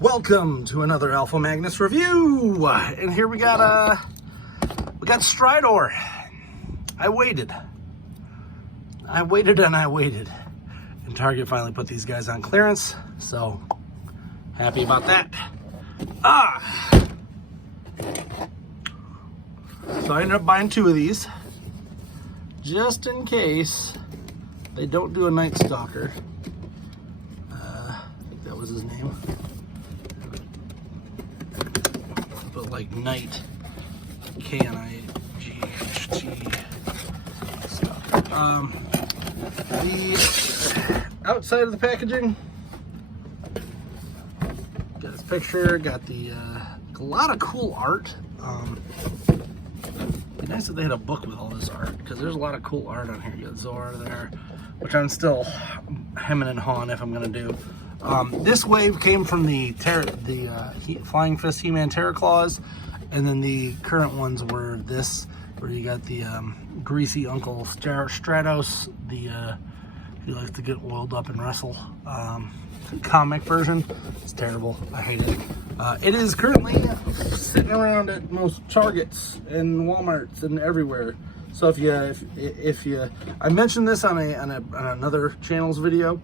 Welcome to another Alpha Magnus review, and here we got Strydor. I waited, and Target finally put these guys on clearance, so happy about that. So I ended up buying 2 of these, just in case they don't do a Night Stalker. I think that was his name. But like Night, K-N-I-G-H-T. The outside of the packaging, got his picture, got the a lot of cool art. It'd be nice if they had a book with all this art, because there's a lot of cool art on here. You got Zora there, which I'm still hemming and hawing if I'm gonna do. This wave came from the Flying Fist He-Man Terror Claws, and then the current ones were this, where you got the greasy Uncle Stratos, he likes to get oiled up and wrestle. Comic version. It's terrible. I hate it. It is currently sitting around at most Targets and Walmarts and everywhere. So if you, I mentioned this on another channel's video.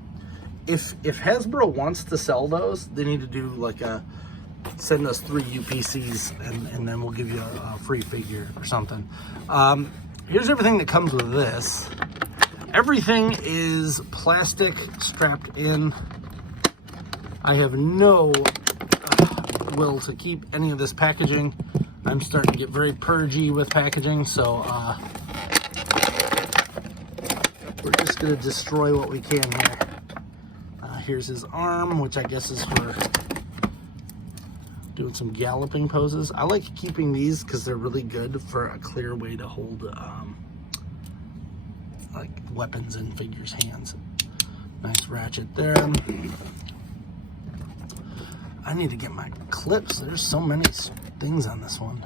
If Hasbro wants to sell those, they need to do like send us 3 UPCs and then we'll give you a free figure or something. Here's everything that comes with this. Everything is plastic strapped in. I have no will to keep any of this packaging. I'm starting to get very purgy with packaging, so we're just gonna destroy what we can here. Here's his arm, which I guess is for doing some galloping poses. I like keeping these because they're really good for a clear way to hold like weapons in figures' hands. Nice ratchet there. I need to get my clips. There's so many things on this one.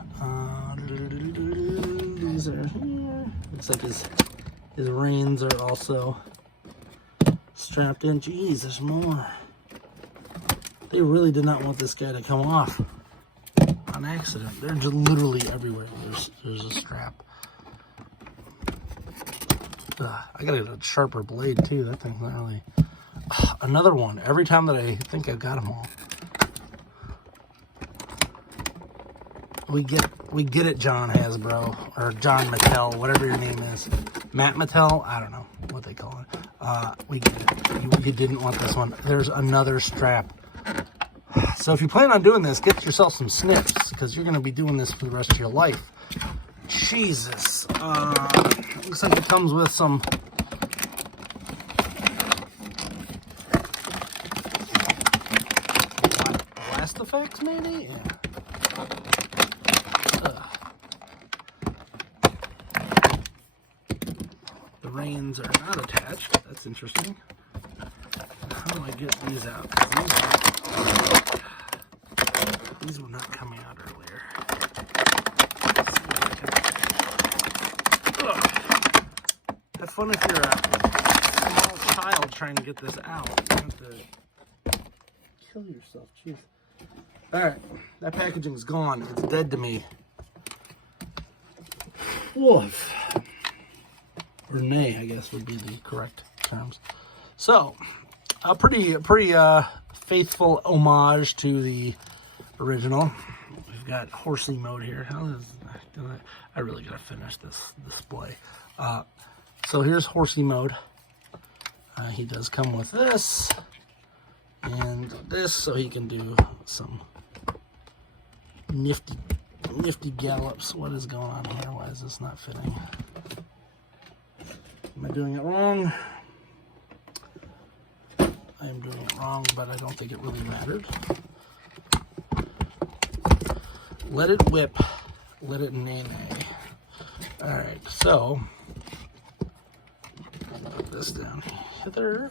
These are here. Looks like his reins are also strapped in. Jeez, there's more. They really did not want this guy to come off on accident. They're just literally everywhere. There's a strap. I gotta get a sharper blade too. That thing's not really. Another one. Every time that I think I've got them all. We get it, John Hasbro, or John Mattel, whatever your name is. Matt Mattel? I don't know what they call it. We get it. You didn't want this one. There's another strap. So if you plan on doing this, get yourself some snips, because you're going to be doing this for the rest of your life. Jesus. Looks like it comes with some blast effects, maybe? Yeah. The reins are not attached. That's interesting. How do I get these out? These were not coming out earlier. That's fun if you're a small child trying to get this out. You have to kill yourself. Jeez. Alright, that packaging's gone. It's dead to me. Woof. Or nay, I guess would be the correct terms. So, a pretty faithful homage to the original. We've got horsey mode here. I really gotta finish this display. So here's horsey mode. He does come with this and this, so he can do some nifty gallops. What is going on here? Why is this not fitting? Am I doing it wrong? I am doing it wrong, but I don't think it really mattered. Let it whip. Let it nay-nay. Alright, so put this down hither.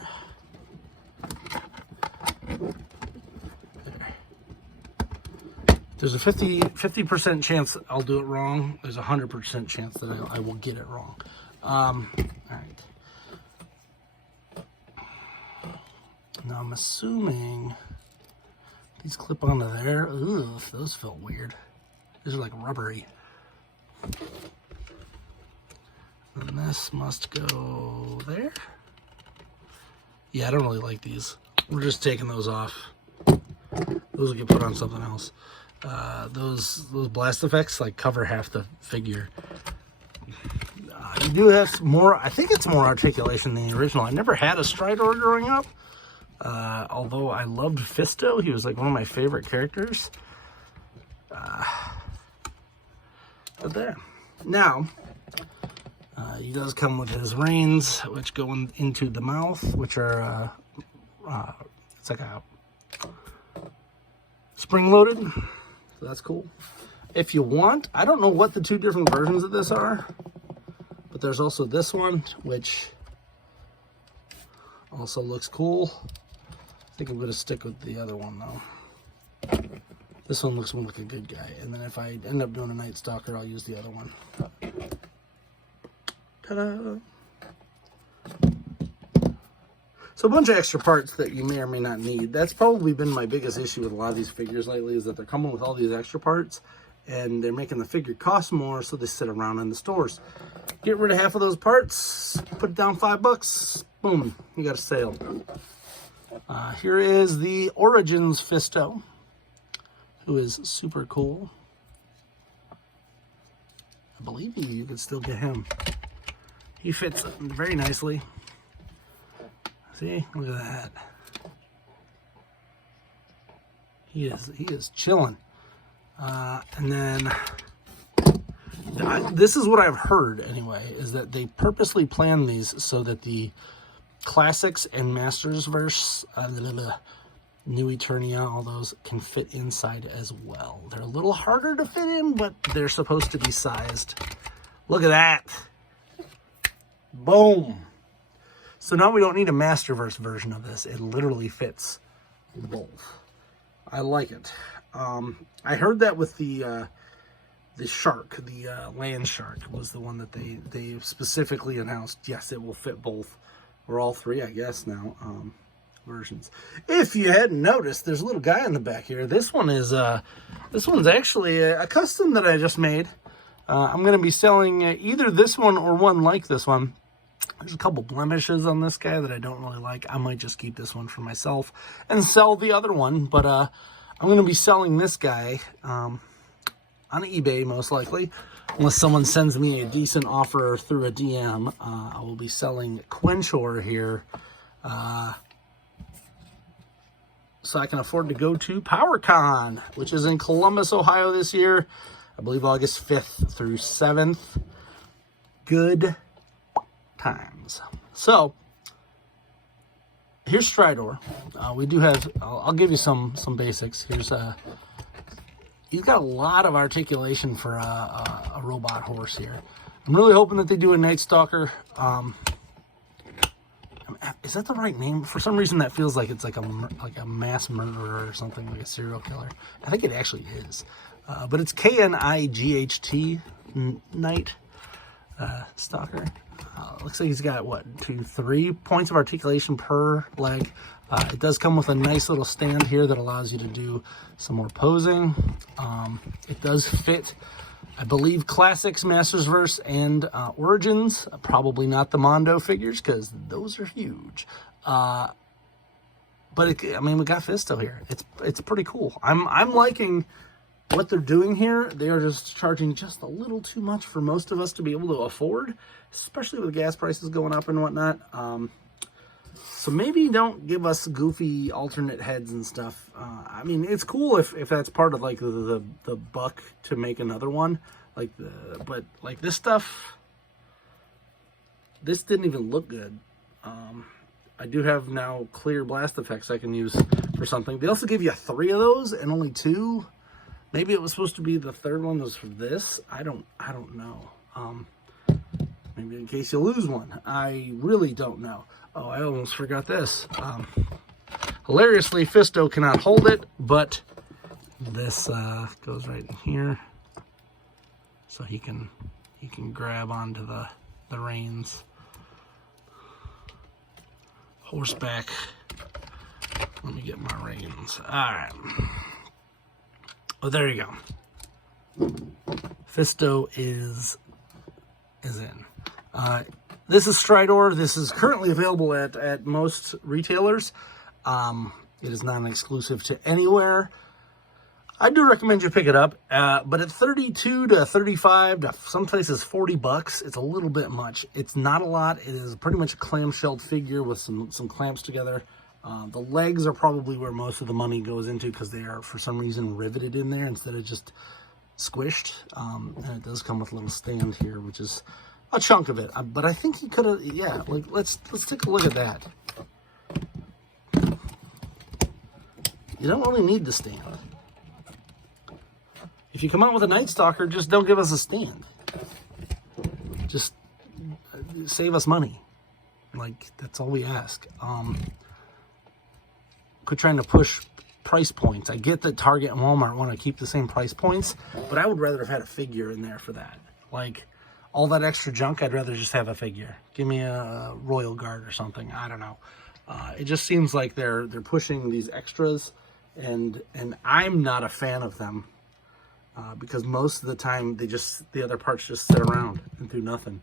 There's a 50% chance I'll do it wrong. There's a 100% chance that I will get it wrong. All right. Now I'm assuming These clip onto there. Ooh, those felt weird. These are like rubbery. And this must go there. Yeah, I don't really like these. We're just taking those off. Those will get put on something else. Those blast effects like cover half the figure. You do have more, I think it's more articulation than the original. I never had a Strydor growing up. Although I loved Fisto. He was like one of my favorite characters. But there. Now, he does come with his reins, which go into the mouth, which are, it's like a spring-loaded. So that's cool. If you want, I don't know what the two different versions of this are, but there's also this one, which also looks cool. I think I'm going to stick with the other one, though. This one looks more like a good guy. And then if I end up doing a Night Stalker, I'll use the other one. Ta-da! So a bunch of extra parts that you may or may not need. That's probably been my biggest issue with a lot of these figures lately, is that they're coming with all these extra parts, and they're making the figure cost more, so they sit around in the stores. Get rid of half of those parts, put it down $5, boom, you got a sale. Here is the Origins Fisto, who is super cool. I believe you could still get him. He fits very nicely. See, look at that. He is chilling. And then this is what I've heard anyway, is that they purposely plan these so that the Classics and Masters verse, New Eternia, all those can fit inside as well. They're a little harder to fit in, but they're supposed to be sized. Look at that. Boom. So now we don't need a Masterverse version of this. It literally fits both. I like it. I heard that with the shark, the land shark was the one that they specifically announced. Yes, it will fit both, or all three, I guess now, versions. If you hadn't noticed, there's a little guy in the back here. This one is this one's actually a custom that I just made. I'm going to be selling either this one or one like this one. There's a couple blemishes on this guy that I don't really like. I might just keep this one for myself and sell the other one. But I'm going to be selling this guy on eBay, most likely. Unless someone sends me a decent offer through a DM, I will be selling Quenchor here. So I can afford to go to PowerCon, which is in Columbus, Ohio this year. I believe August 5th through 7th. Good times. So here's Strydor. We do have, I'll give you some basics. Here's he's got a lot of articulation for a robot horse here. I'm really hoping that they do a Night Stalker. Is that the right name? For some reason that feels like it's like a mass murderer or something, like a serial killer. I think it actually is. But it's Knight, Night Stalker. Looks like he's got, what, 3 points of articulation per leg. It does come with a nice little stand here that allows you to do some more posing. It does fit, I believe, Classics, Mastersverse, and Origins. Probably not the Mondo figures, because those are huge. But, I mean, we got Fisto here. It's pretty cool. I'm liking what they're doing here. They are just charging just a little too much for most of us to be able to afford, especially with gas prices going up and whatnot. So maybe don't give us goofy alternate heads and stuff. I mean, it's cool if that's part of like the buck to make another one. But like this stuff, this didn't even look good. I do have now clear blast effects I can use for something. They also give you 3 of those and only 2. Maybe it was supposed to be the third one was for this. I don't know. Maybe in case you lose one. I really don't know. Oh, I almost forgot this. Hilariously, Fisto cannot hold it, but this goes right in here, so he can grab onto the reins. Horseback Let me get my reins. All right. Oh, there you go. Fisto is in. This is Strydor. This is currently available at most retailers. It is non-exclusive to anywhere. I do recommend you pick it up, but at 32 to 35 to some places $40, it's a little bit much. It's not a lot. It is pretty much a clamshelled figure with some clamps together. The legs are probably where most of the money goes into because they are, for some reason, riveted in there instead of just squished. And it does come with a little stand here, which is a chunk of it. But I think he could have, yeah, like, let's take a look at that. You don't really need the stand. If you come out with a Night Stalker, just don't give us a stand. Just save us money. Like, that's all we ask. Quit trying to push price points. I get that Target and Walmart want to keep the same price points, but I would rather have had a figure in there for that. Like, all that extra junk, I'd rather just have a figure. Give me a Royal Guard or something. I don't know. It just seems like they're pushing these extras, and I'm not a fan of them. Because most of the time the other parts just sit around and do nothing.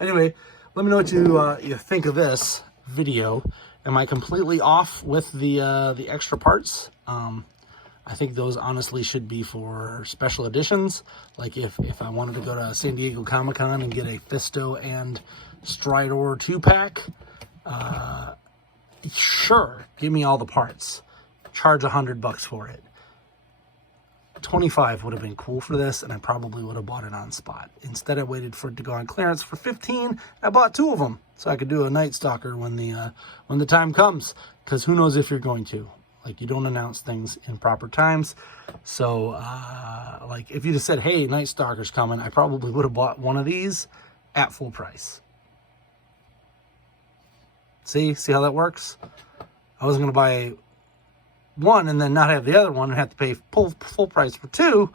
Anyway, let me know what you think of this video. Am I completely off with the extra parts? I think those honestly should be for special editions. Like if I wanted to go to San Diego Comic-Con and get a Fisto and Stridor 2-pack, sure, give me all the parts. Charge $100 for it. 25 would have been cool for this, and I probably would have bought it on spot. Instead, I waited for it to go on clearance for 15. I bought 2 of them, so I could do a Night Stalker when the time comes. Because who knows if you're going to? Like, you don't announce things in proper times. So, like, if you'd have said, "Hey, Night Stalker's coming," I probably would have bought one of these at full price. See how that works? I wasn't going to buy one and then not have the other one and have to pay full price for 2,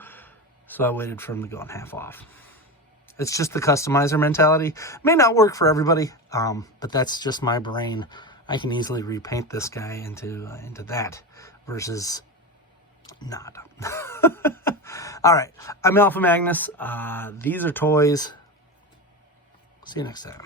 so I waited for them to go on half off. It's just the customizer mentality. May not work for everybody, but that's just my brain. I can easily repaint this guy into that versus not. All right, I'm Alpha Magnus. These are toys. See you next time.